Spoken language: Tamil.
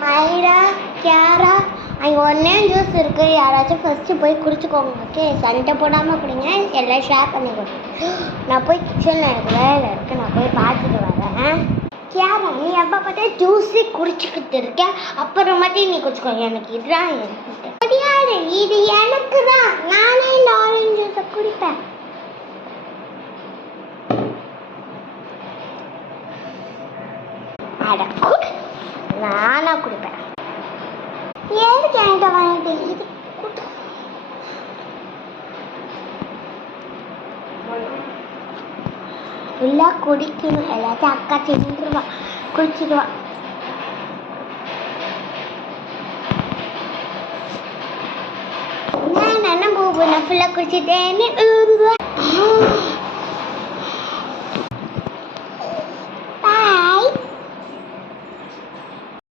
மைரா, கியாரா, அங்கே ஒன்றே ஜூஸ் இருக்குது. யாராச்சும் ஃபஸ்ட்டு போய் குடிச்சுக்கோங்க. ஓகே, சண்டை போடாமல் குடிங்க. எல்லாம் ஷேர் பண்ணி கொடுங்க. நான் போய் கிச்சனில் எனக்கு வேலை இருக்குது. நான் போய் பார்த்துட்டு வரேன். கியாரா, நீ எப்போ பார்த்தா ஜூஸே குடிச்சுக்கிட்டு இருக்க. அப்புறமாட்டி நீ குடிச்சுக்கோ. எனக்கு இதுதான் அது யாரு? இது எனக்கு தான். நானே இந்த ஆரஞ்சு ஜூஸை குடிப்பேன். அட குடி, நானா குடிப்பேன். எதுக்கு என்கிட்ட வாங்கிட்டு இது குடி. ஃபுல்லாக குடிக்கணும். எல்லாத்தையும் அக்கா தின்றுவா, குடிச்சிடுவா. நான் என்ன பூ நான் ஃபுல்லாக குடிச்சிட்டேன்னு